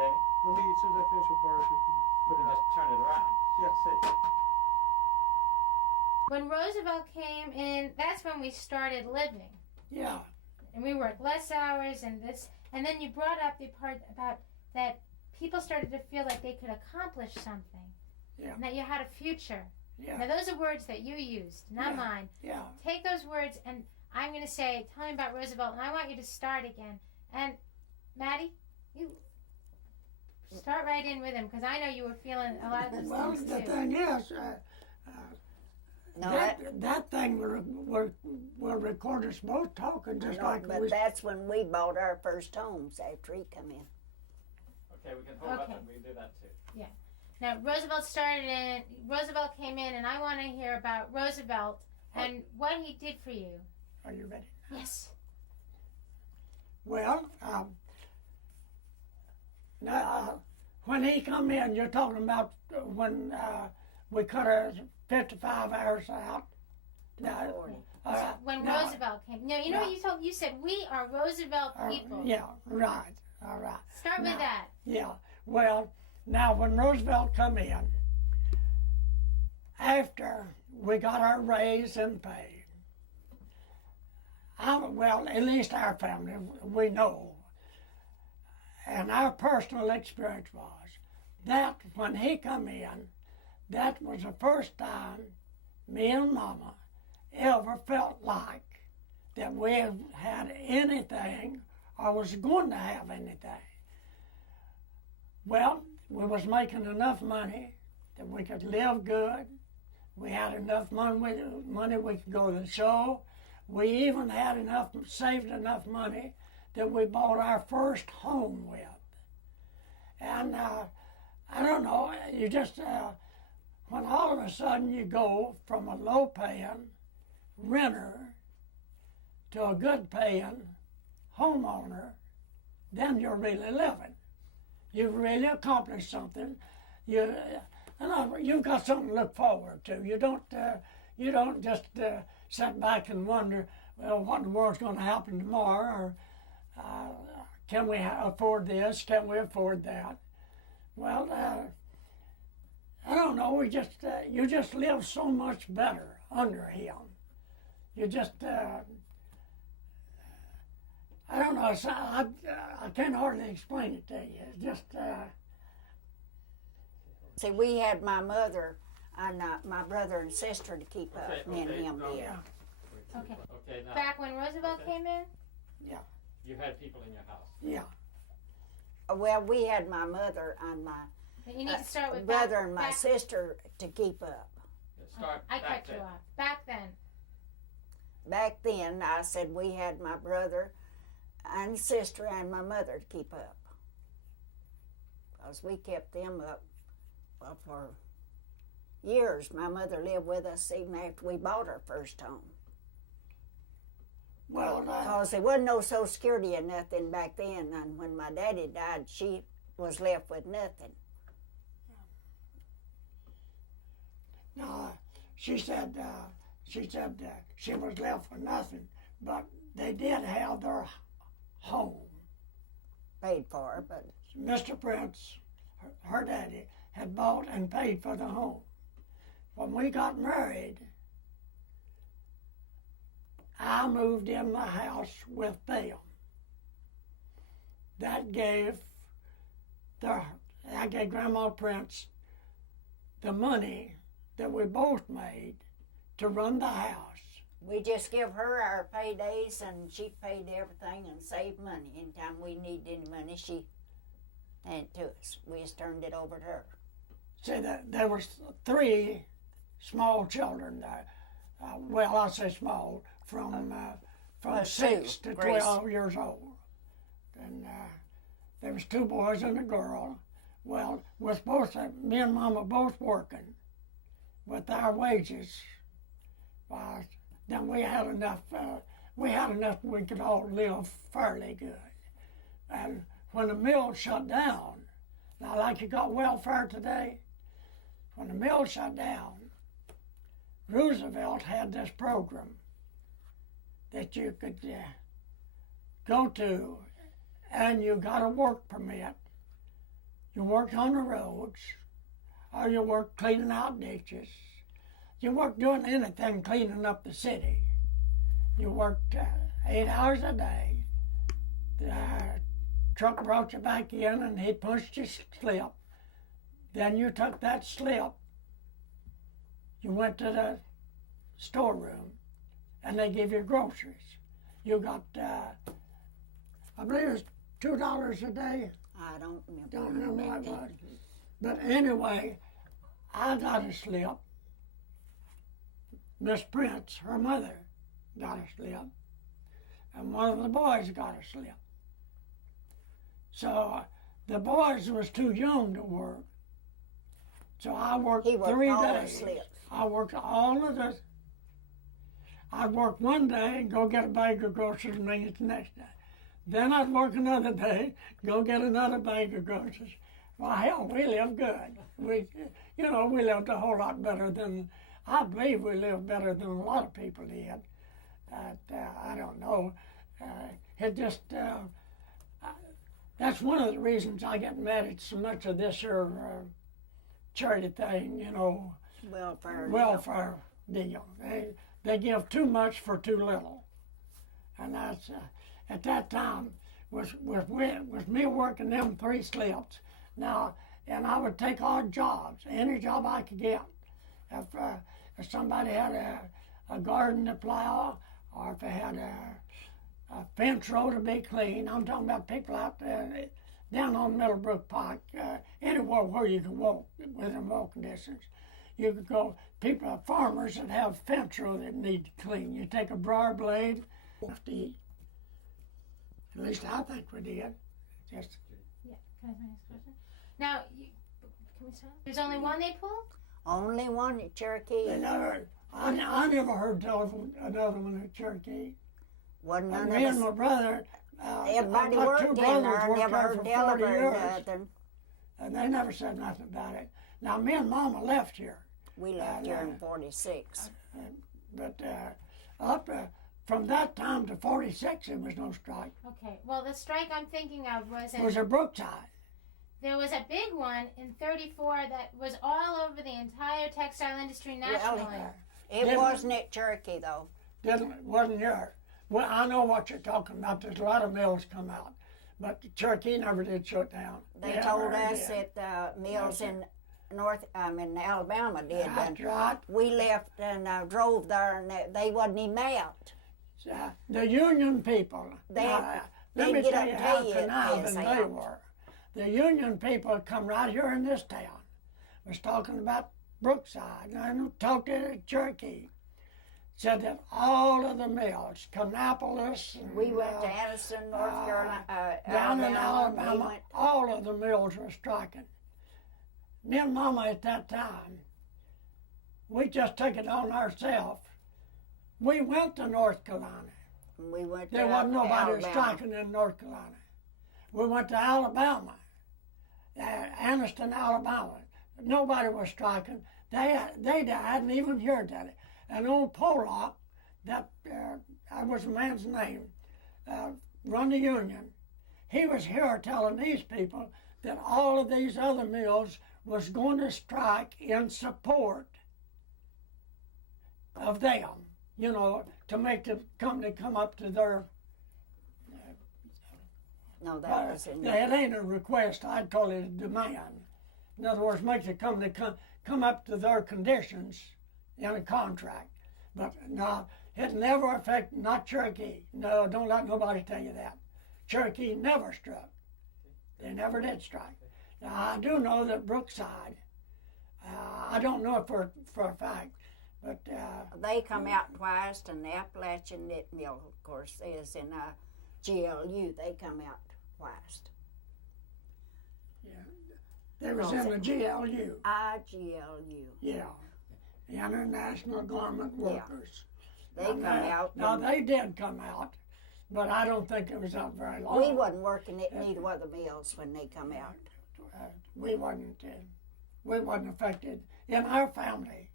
Jamie? Let me, as soon as I finish with bars, we can put it Just up. turn it around. Yeah. See. When Roosevelt came in, that's when we started living. Yeah. And we worked less hours and this. And then you brought up the part about that people started to feel like they could accomplish something. Yeah. And that you had a future. Yeah. Now, those are words that you used, not mine. Yeah. Take those words, and I'm going to say, tell me about Roosevelt, and I want you to start again. And, Mattie, you start right in with him, because I know you were feeling a lot of those Well, things, the too. thing is, No, that thing will record us both talking just no, like but we. that's when we bought our first homes after he come in. Okay, we can hold up Okay. and we can do that too. Now, Roosevelt came in, and I want to hear about Roosevelt and what he did for you. Are you ready? Yes. Well, now, when he come in, you're talking about when we cut our 55 hours out. Now, 40. When now, Roosevelt came. No, you know what you said, we are Roosevelt people. Yeah, right. All right. Start with Now, that. Yeah. Well, now when Roosevelt come in, after we got our raise and pay, well, at least our family, we know, and our personal experience was that when he come in, that was the first time me and Mama ever felt like that we had anything or was going to have anything. Well, we was making enough money that we could live good. We had enough money we could go to the show. We even had saved enough money that we bought our first home with. And I don't know, you just, when all of a sudden you go from a low-paying renter to a good-paying homeowner, then you're really living. You've really accomplished something. You've got something to look forward to. You don't just sit back and wonder, well, what in the world's going to happen tomorrow, or can we afford this? Can we afford that? Well, I don't know. You just live so much better under him. You just. I don't know. I can't hardly explain it to you. It's just. See, we had my mother and my brother and sister to keep up, me and him did. Yeah. Okay. Okay, now Back when Roosevelt came in? Yeah. you had people in your house. Yeah. Well, we had my mother and my You need to start with brother back, and my back, sister to keep up. Start I back cut you then. off. Back then. Back then, I said we had my brother and sister and my mother to keep up. Because we kept them up for years. My mother lived with us even after we bought our first home. Well, Because there wasn't no Social Security or nothing back then. And when my daddy died, she was left with nothing. no, she said she was left with nothing, but they did have their home. Paid for, but Mr. Prince, her daddy, had bought and paid for the home. When we got married, I moved in the house with them. That gave Grandma Prince the money that we both made to run the house. we just give her our paydays and she paid everything and saved money. Anytime we needed any money, she handed it to us. We just turned it over to her. See, there was 3 small children there. Well, I say small, from Well, 6 2, to Grace. 12 years old. And there was 2 boys and a girl. Well, with me and Mama both working, with our wages, well, then we had enough. We could all live fairly good. And when the mill shut down, now like you got welfare today, when the mill shut down, Roosevelt had this program that you could go to, and you got a work permit, You worked on the roads, or you worked cleaning out ditches. You worked doing anything cleaning up the city. You worked 8 hours a day. The truck brought you back in and he punched your slip. Then you took that slip. You went to the storeroom and they gave you groceries. You got, I believe it was $2 a day. I don't remember. Don't remember what it was. But anyway, I got a slip. Miss Prince, her mother, got a slip. And one of the boys got a slip. So the boys was too young to work. So I worked He worked 3 all the days. slips. I worked all of the. I'd work one day and go get a bag of groceries and bring it the next day. Then I'd work another day, go get another bag of groceries. Well, hell, we lived good. We lived a whole lot better than, I believe we lived better than a lot of people did. I don't know. It just, that's one of the reasons I get mad at so much of this here charity thing, welfare deal. They give too much for too little. And that's, at that time, with me working them 3 slips. Now, and I would take odd jobs, any job I could get. If somebody had a garden to plow, or if they had a fence row to be clean, I'm talking about people out there down on Middlebrook Pike, anywhere where you can walk within walking distance. You could go, farmers that have fence row that need to clean. You take a briar blade, have to eat. At least I think we did. Just. Yeah, can I ask my next question? Now, can we stop? There's only one they pulled? Only one at Cherokee. They never, I never heard another one at Cherokee. Wasn't none And of me us. and my brother, Everybody my worked two in brothers there, worked never there heard for tell 40 of years, nothing. and they never said nothing about it. Now, me and Mama left here, We left here in 46. but from that time to 46, there was no strike. Okay, well, the strike I'm thinking of was It was in, at Brookside. there was a big one in 34 that was all over the entire textile industry nationally. It Didn't- wasn't at Cherokee, though. Wasn't here. Well, I know what you're talking about. There's a lot of mills come out, but Cherokee never did shut down. They Never told us did. that the mills in in Alabama did. That's And right. we left and drove there, and they wasn't even out. The union people. They- let they me get tell up you and how tell you conniving it's they out. were. The union people come right here in this town. Was talking about Brookside and talked to Cherokee. Said that all of the mills, Kannapolis, and, We went to Addison, North Carolina, down in Alabama. We Alabama, went, all of the mills were striking. Me and Mama at that time, we just took it on ourselves. We went to North Carolina. we went There to wasn't nobody Alabama. striking in North Carolina. We went to Alabama, Anniston, Alabama. Nobody was striking. They hadn't even heard that. And old Pollock, that was the man's name, run the union. He was here telling these people that all of these other mills was going to strike in support of them, to make the company come up to their. No, that was in It ain't a request. I'd call it a demand. In other words, make the company come up to their conditions in a contract. But no, it never affected, not Cherokee. No, don't let nobody tell you that. Cherokee never struck. They never did strike. Now, I do know that Brookside, I don't know it for a fact, but They come out twice, and the Appalachian Knit Mill, of course, is in GLU. They come out twice. they was in the GLU. IGLU. Yeah, the International Garment Workers. They come out. Now, and they did come out, but I don't think it was out very long. we wasn't working at neither one of the mills when they come out. We wasn't affected. In our family,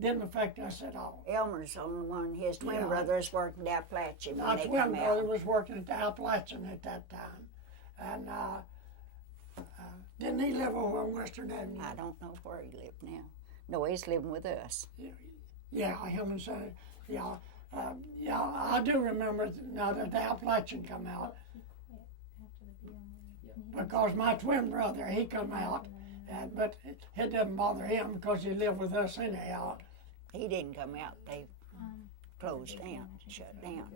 didn't affect us at all. Elmer's the only one. His twin Yeah. brothers worked at Appalachian when My they twin come brother out. was working at the Appalachian at that time, and Didn't he live over on Western Avenue? I don't know where he lived now. No, he's living with us. Yeah, him and son. Yeah, yeah, I do remember now that the Appalachian come out. Because my twin brother, he come out, but it didn't bother him because he lived with us anyhow. He didn't come out. They closed down, shut down.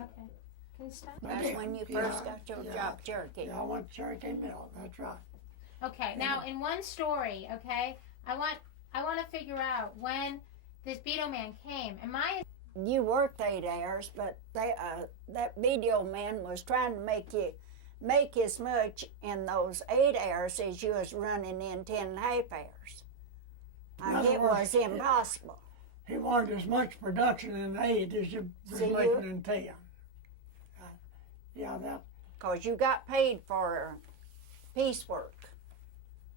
Okay. Can you stop? That's when you first got your job, Cherokee. Yeah, I went to Cherokee Mill. That's right. Okay. Now, in one story, okay, I want to figure out when this Beto man came. And my You worked 8 hours, but that video man was trying to make as much in those 8 hours as you was running in 10.5 hours. And it was impossible. He wanted as much production in 8 as you was making in 10. Yeah, that. Because you got paid for piecework,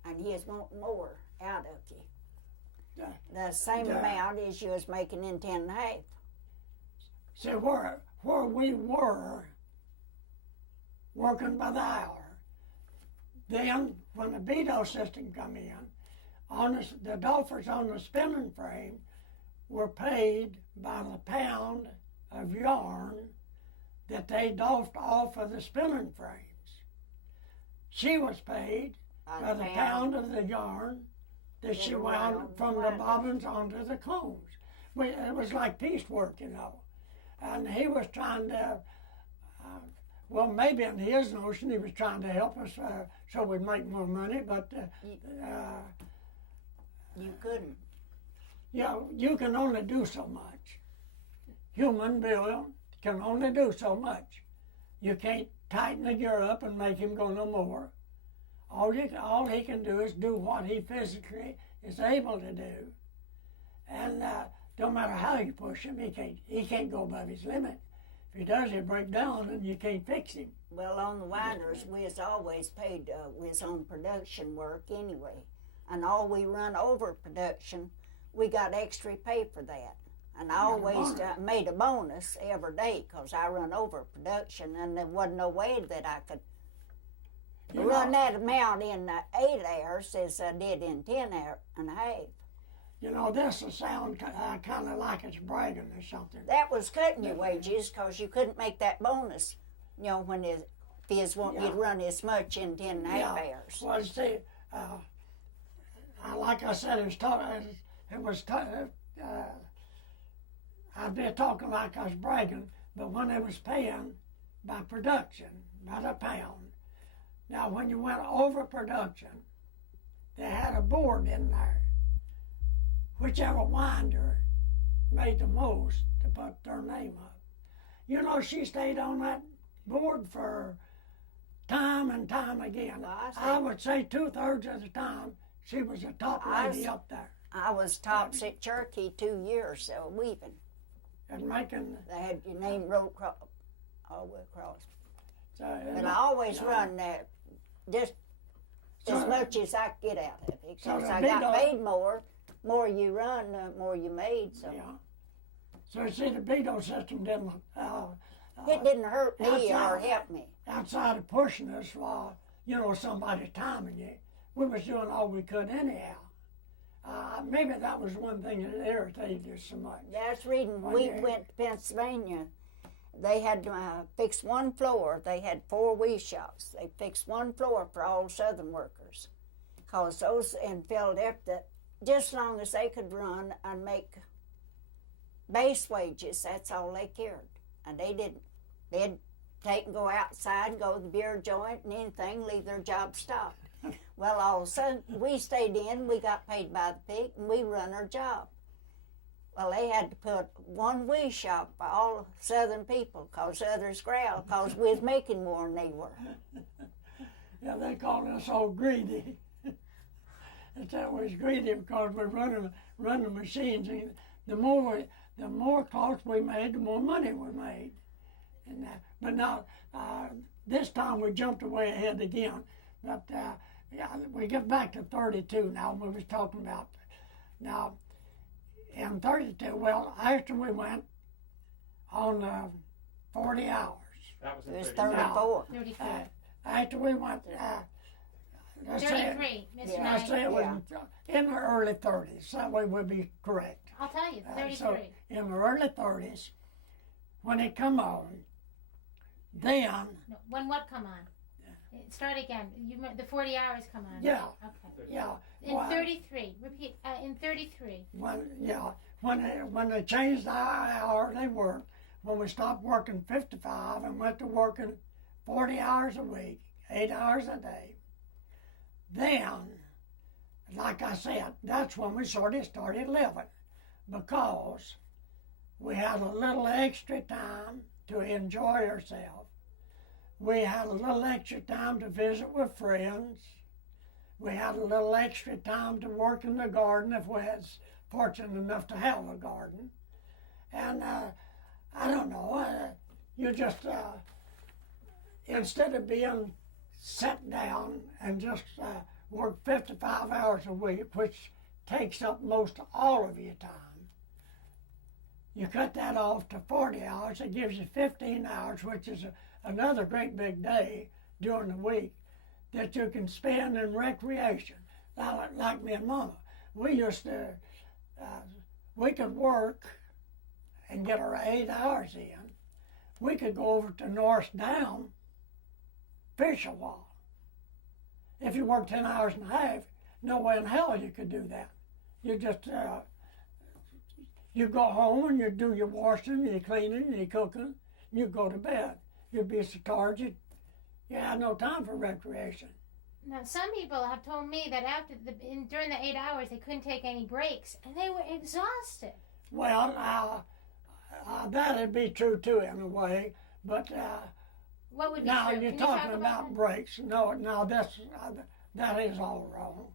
and he was wanting more out of you. The same amount as you was making in 10.5. See, where we were working by the hour, then when the Beto system come in, the doffers on the spinning frame were paid by the pound of yarn that they doffed off of the spinning frames. She was paid by the pound of the yarn that she wound from the bobbins onto the combs. It was like piecework, you know. And he was trying to, well, maybe in his notion he was trying to help us so we'd make more money, but you couldn't. Yeah, you can only do so much. Human being can only do so much. You can't tighten the gear up and make him go no more. All he can do is do what he physically is able to do. And no matter how you push him, he can't go above his limit. If he does, he'll break down and you can't fix him. Well, on the winders, we was always paid with on production work anyway. And all we run over production, we got extra pay for that. And I always made a bonus every day because I run over production, and there wasn't no way that I could run that amount in 8 hours as I did in 10.5 hours. You know, this will sound kind of like it's bragging or something. That was cutting your wages because you couldn't make that bonus, you know, when if he's wanting you to run as much in 10.5 hours. Well, see, like I said, I'd be talking like I was bragging, but when they was paying by production, by the pound. Now, when you went over production, they had a board in there. Whichever winder made the most to put their name up. You know, she stayed on that board for time and time again. Well, I would say 2/3 of the time she was the top lady up there. I was tops at Cherokee 2 years weaving. And making... They had your name wrote all the way across. So, But I always run that just as much as I could get out of it. Because I got paid more you run, the more you made. So. Yeah. So see, the Beto system didn't... it didn't hurt me or help me. Outside of pushing us while, you know, somebody's timing you, we was doing all we could anyhow. Maybe that was one thing that irritated us so much. That's reading. We went to Pennsylvania. They had fixed one floor. They had 4 weave shops. They fixed one floor for all Southern workers. Because those in Philadelphia, just as long as they could run and make base wages, that's all they cared. And they didn't. They'd take and go outside, go to the beer joint and anything, leave their job stopped. Well, all of a sudden, we stayed in, we got paid by the pick, and we run our job. Well, they had to put one weave shop for all Southern people, because others growled, because we was making more than they were. Yeah, they called us all greedy. That was greedy because we're running machines. And the more cloths we made, the more money we made. And, but now, this time we jumped way ahead again. But we get back to 32 now, we was talking about. Now, in 32, well, after we went on 40 hours. That was in It was 34. 34. 34. after we went, let's say, 33, Mr. Yeah. let's say it was Yeah. in the early 30s. That way would be correct. I'll tell you, 33. So in the early 30s, when it come on, then, No, when what come on? Start again. The 40 hours come on. yeah, Okay. yeah. In Well, 33. Repeat. In 33. When they changed the hour they worked, when we stopped working 55 and went to working 40 hours a week, 8 hours a day, then, like I said, that's when we sort of started living, because we had a little extra time to enjoy ourselves. We had a little extra time to visit with friends. We had a little extra time to work in the garden if we was fortunate enough to have a garden. And I don't know, you just, instead of being sat down and just work 55 hours a week, which takes up most all of your time, you cut that off to 40 hours, it gives you 15 hours, which is another great big day during the week that you can spend in recreation. Like me and Mama, we used to, we could work and get our 8 hours in. We could go over to North Down, fish a while. If you worked 10 hours and a half, no way in hell you could do that. You just, you go home and you do your washing, your cleaning, your cooking, you go to bed. You'd be so tired you had no time for recreation. Now, some people have told me that during the 8 hours they couldn't take any breaks and they were exhausted. Well, that'd be true too in a way, but What would be now true? you're Can you talk talking about about that? breaks. No, that is all wrong.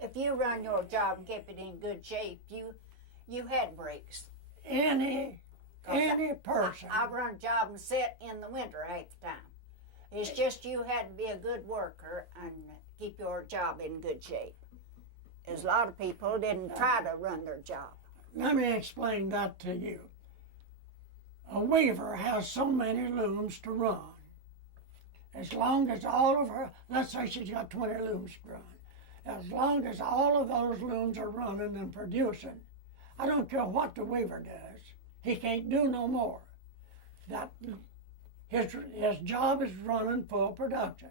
If you run your job and kept it in good shape, you had breaks. Any person. I run a job and sit in the winter half the time. It's just you had to be a good worker and keep your job in good shape. As a lot of people didn't try to run their job. Let me explain that to you. A weaver has so many looms to run. As long as all of her, let's say she's got 20 looms to run. As long as all of those looms are running and producing, I don't care what the weaver does, he can't do no more. That his job is running full production.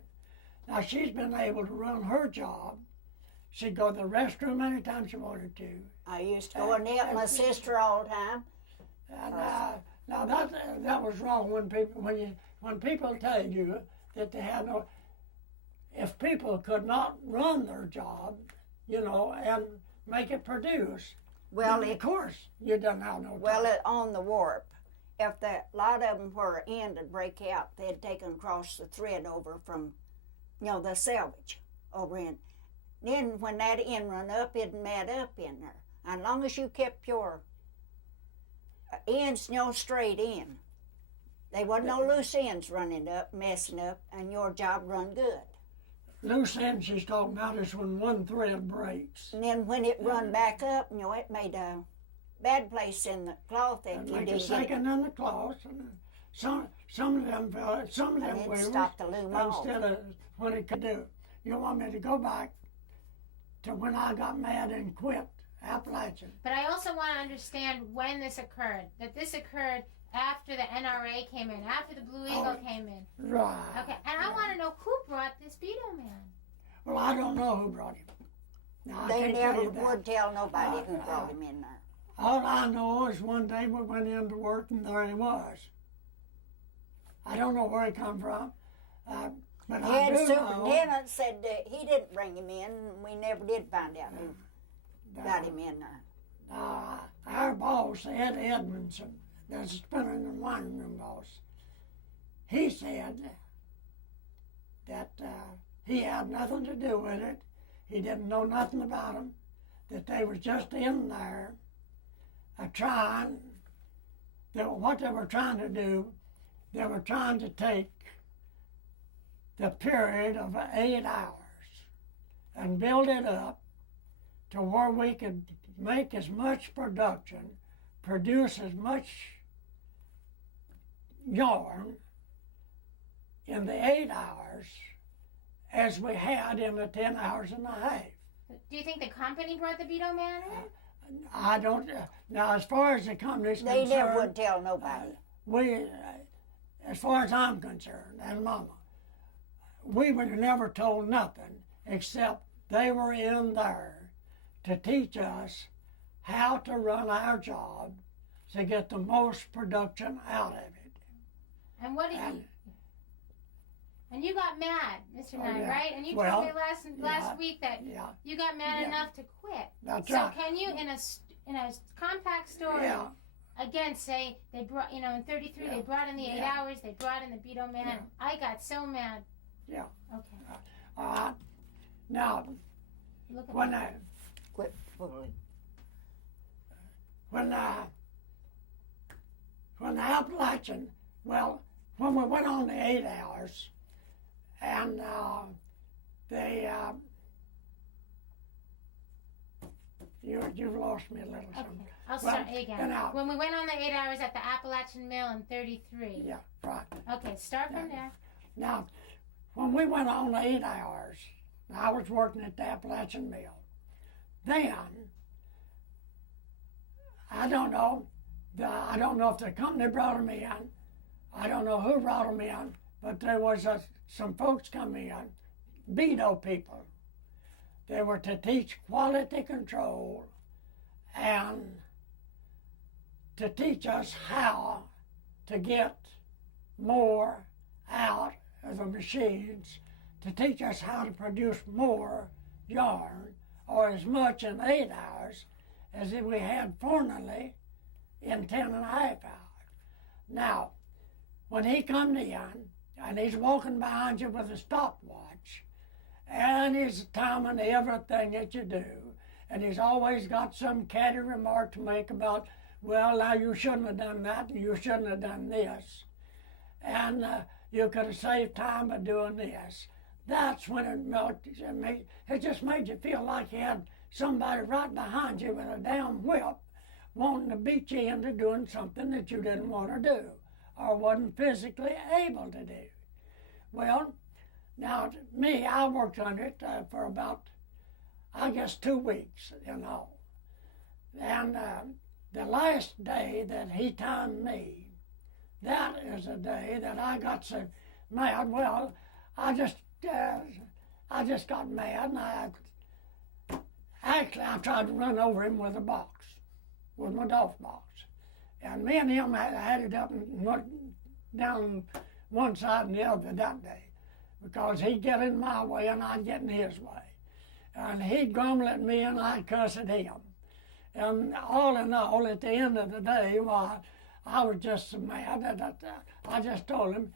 Now she's been able to run her job. She'd go to the restroom anytime she wanted to. I used to go and help my sister all the time. And now that was wrong when people tell you that they had no. If people could not run their job, and make it produce, Well, then of course you didn't have no time. Well, on the warp, if a lot of them where an end would break out, they'd take and cross the thread over from, the selvage over in. Then when that end run up, it'd mat up in there. And as long as you kept your ends, straight in, there wasn't no loose ends running up, messing up, and your job run good. Loose ends she's talking about is when one thread breaks. And then when it run back up, it made a bad place in the cloth if And you make a didn't get it. second in the cloth. And some of them And it'd weavers, stop the loom off. instead of what it could do. You want me to go back to when I got mad and quit Appalachian. But I also want to understand when this occurred. That this occurred after the NRA came in, after the Blue Eagle came in. Right. Okay, and I want to know who brought this Beto man. Well, I don't know who brought him. Now, I They can't never tell you that. would tell nobody who brought him in there. All I know is one day we went into work and there he was. I don't know where he come from, but I Head do know superintendent said that he didn't bring him in, and we never did find out who got him in there. Our boss, Ed Edmondson, that's spinning and winding room boss, he said that he had nothing to do with it. He didn't know nothing about them, that they was just in there trying, what they were trying to do, they were trying to take the period of 8 hours and build it up to where we could make as much production, produce as much yarn in the 8 hours as we had in the 10 hours and a half. Do you think the company brought the Beto man in? I don't, now as far as the company's They concerned, never would tell nobody. we, as far as I'm concerned, and Mama, we were never told nothing except they were in there to teach us how to run our job to get the most production out of it. And what did you? And you got mad, Mr. Knight, yeah. right? And you Well, told me last week that Yeah, you got mad Yeah. enough to quit. that's So right. can you, in a compact story, Yeah, again say they brought, in 33 they brought in the 8 Yeah. hours, they brought in the Beto man. Yeah. I got so mad. Yeah. Okay. Now, Look at when that. Quit. when the Appalachian, well, when we went on the 8 hours, and you've lost me a little Okay. something. I'll Well, start again. and now- When we went on the 8 hours at the Appalachian Mill in 33. Yeah, right. Okay, start from there. Now, when we went on the 8 hours, I was working at the Appalachian Mill. Then, I don't know if the company brought them in. I don't know who brought them in, but there was some folks come in, Beto people. They were to teach quality control and to teach us how to get more out of the machines, to teach us how to produce more yarn, or as much in 8 hours as if we had formerly in 10 and a half hours. Now, when he come in, and he's walking behind you with a stopwatch, and he's timing everything that you do, and he's always got some catty remark to make about, well, now you shouldn't have done that, and you shouldn't have done this, and you could have saved time by doing this. That's when it just made you feel like you had somebody right behind you with a damn whip wanting to beat you into doing something that you didn't want to do or wasn't physically able to do. Well, now, me, I worked on it for about, I guess, 2 weeks, And the last day that he timed me, that is the day that I got so mad. Well, I just got mad, and I tried to run over him with my golf box. And me and him had it up and went down one side and the other that day, because he'd get in my way and I'd get in his way. And he'd grumble at me and I'd cuss at him. And all in all, at the end of the day, well, I was just so mad that I just told him,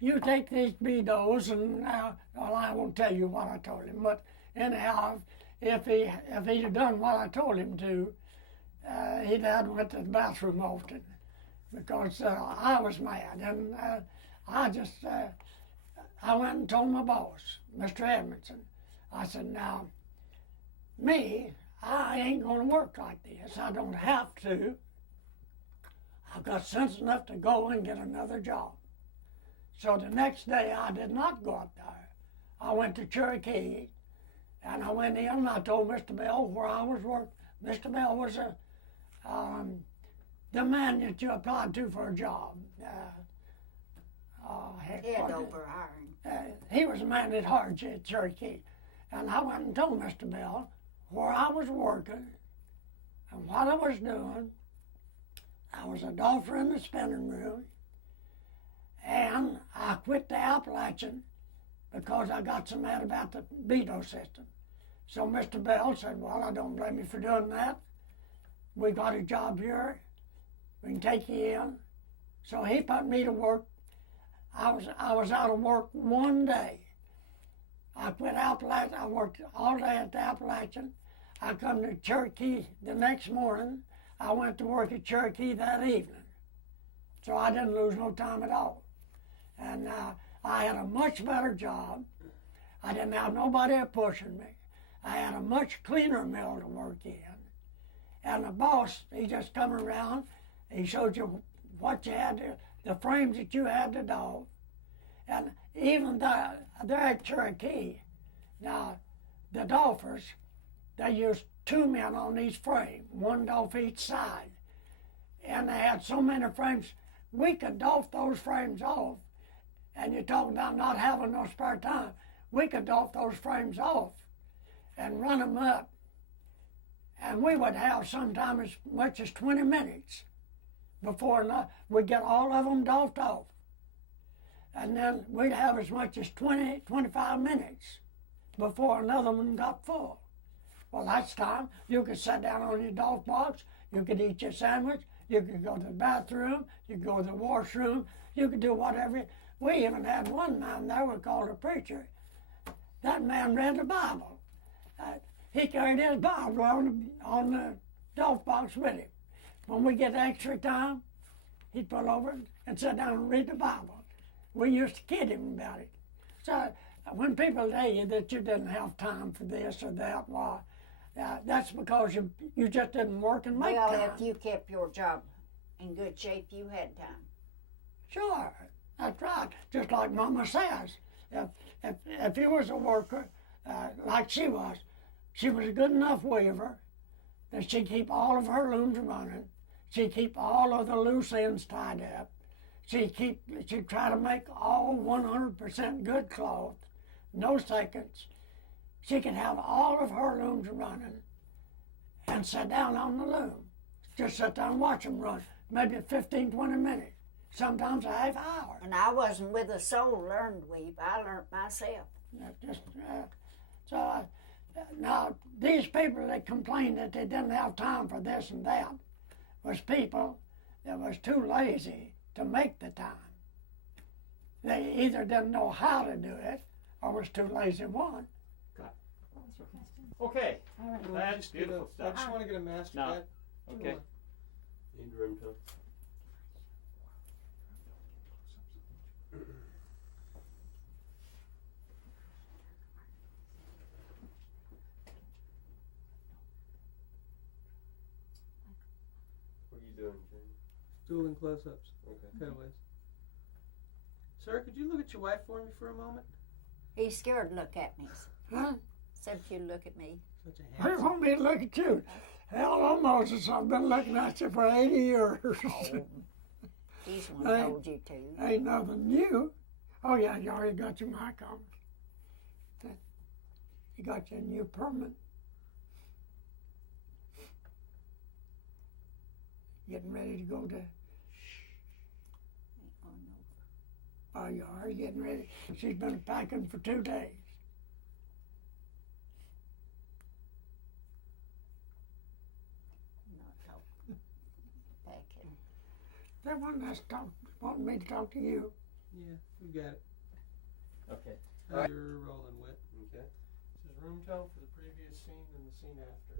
you take these Betos, and well, I won't tell you what I told him, but anyhow, if he'd have done what I told him to, he'd have went to the bathroom often, because I was mad, and I went and told my boss, Mr. Edmondson. I said, now, me, I ain't gonna work like this. I don't have to. I've got sense enough to go and get another job. So the next day I did not go up there. I went to Cherokee, and I went in and I told Mr. Bell where I was working. Mr. Bell was the man that you applied to for a job. Head over hiring. He was the man that hired you at Cherokee. And I went and told Mr. Bell where I was working and what I was doing. I was a dolphin in the spinning room, and I quit the Appalachian because I got so mad about the Beto system. So Mr. Bell said, well, I don't blame you for doing that. We got a job here. We can take you in. So he put me to work. I was out of work one day. I quit Appalachian. I worked all day at the Appalachian. I come to Cherokee the next morning. I went to work at Cherokee that evening. So I didn't lose no time at all. And I had a much better job. I didn't have nobody pushing me. I had a much cleaner mill to work in. And the boss, he just come around, he showed you what you had to, the frames that you had to do. And even they're at Cherokee. Now, the Dolphers, they used 2 men on each frame, 1 off each side. And they had so many frames, we could doff those frames off. And you're talking about not having no spare time. We could doff those frames off and run them up. And we would have sometimes as much as 20 minutes before we'd get all of them doffed off. And then we'd have as much as 20, 25 minutes before another one got full. Well, that's time. You could sit down on your doff box, you could eat your sandwich, you could go to the bathroom, you could go to the washroom, you could do whatever. We even had one man there we called a preacher. That man read the Bible. He carried his Bible on the doff box with him. When we get extra time, he'd pull over and sit down and read the Bible. We used to kid him about it. So when people tell you that you didn't have time for this or that, well, that's because you just didn't work and make time. Well, if you kept your job in good shape, you had time. Sure, that's right. Just like Mama says, if you was a worker like she was a good enough weaver that she'd keep all of her looms running. She'd keep all of the loose ends tied up. She'd try to make all 100% good cloth, no seconds. She could have all of her looms running and sit down on the loom. Just sit down and watch them run, maybe 15, 20 minutes, sometimes a half hour. And I wasn't with a soul learned to weave. I learned myself. Now, these people that complained that they didn't have time for this and that was people that was too lazy to make the time. They either didn't know how to do it or was too lazy one. Okay, All right. that's beautiful I stuff. just want to get a master No. cat. Okay. Need room to. What are you doing, Jamie? Dueling close-ups. Okay. Cutaways. Sir, could you look at your wife for me for a moment? He's scared to look at me. Huh? Except you look at me. Such a They handsome. want me to look at you. Hell, Moses, I've been looking at you for 80 years. He's one who told you to. Ain't nothing new. Oh, yeah, you already got your mic on. You got your new permit. Getting ready to go to. Oh, no. Oh, you are getting ready. She's been packing for 2 days. Not talking. Packing. They wanting me to talk to you. Yeah, we got it. Okay. You're rolling with. Okay. This is room tone for the previous scene and the scene after.